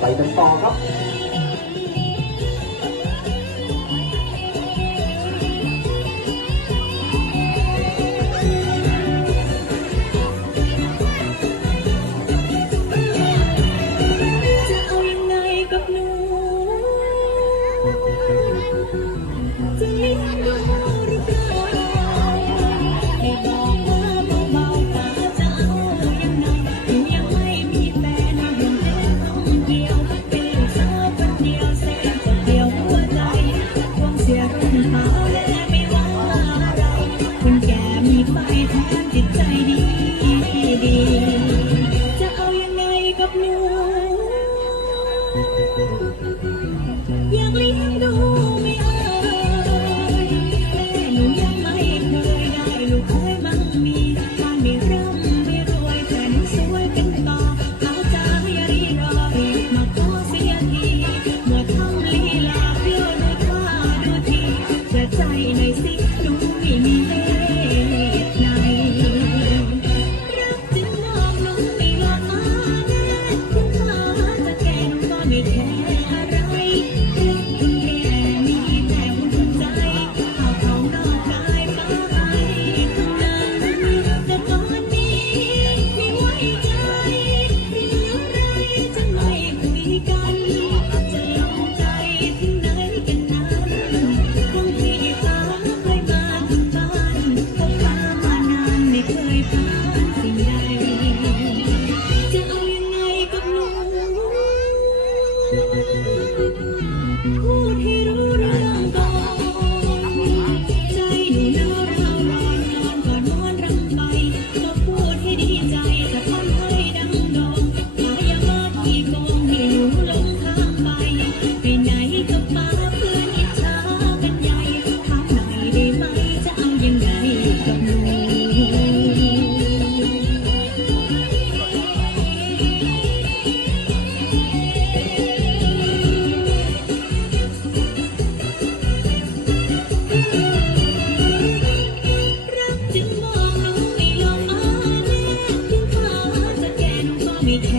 ไปกันต่อครับ Thank you. Who he? me.